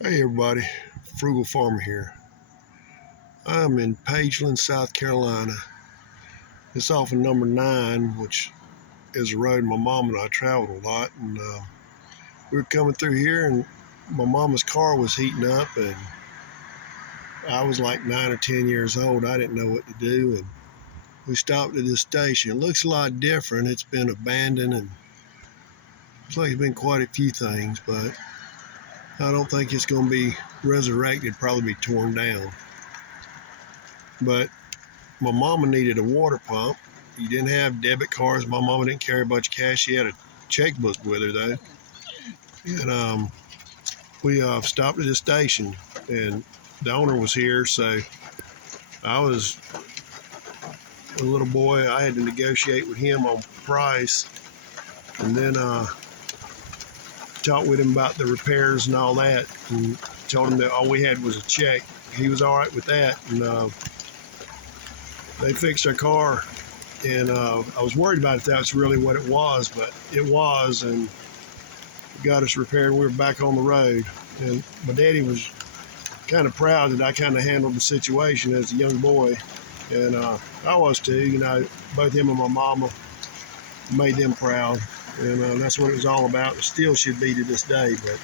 Hey everybody, Frugal Farmer here. I'm in Pageland, South Carolina. It's off of number 9, which is a road my mom and I traveled a lot. And we were coming through here, and my mama's car was heating up, and I was like 9 or 10 years old. I didn't know what to do, and we stopped at this station. It looks a lot different. It's been abandoned, and looks like it's been quite a few things, but I don't think it's going to be resurrected. Probably be torn down. But my mama needed a water pump. You didn't have debit cards. My mama didn't carry a bunch of cash. She had a checkbook with her though. And we stopped at this station, and the owner was here. So I was a little boy. I had to negotiate with him on price, and then talked with him about the repairs and all that, and told him that all we had was a check. He was all right with that, and they fixed our car. And I was worried about if that's really what it was, but it was, and got us repaired. We were back on the road, and my daddy was kind of proud that I kind of handled the situation as a young boy, and I was too. You know, both him and my mama made them proud, and that's what it was all about. It still should be to this day. But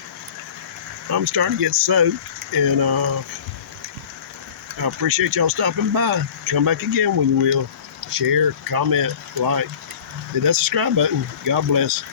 I'm starting to get soaked, and I appreciate y'all stopping by. Come back again when you will. Share, comment, like, hit that subscribe button. God bless.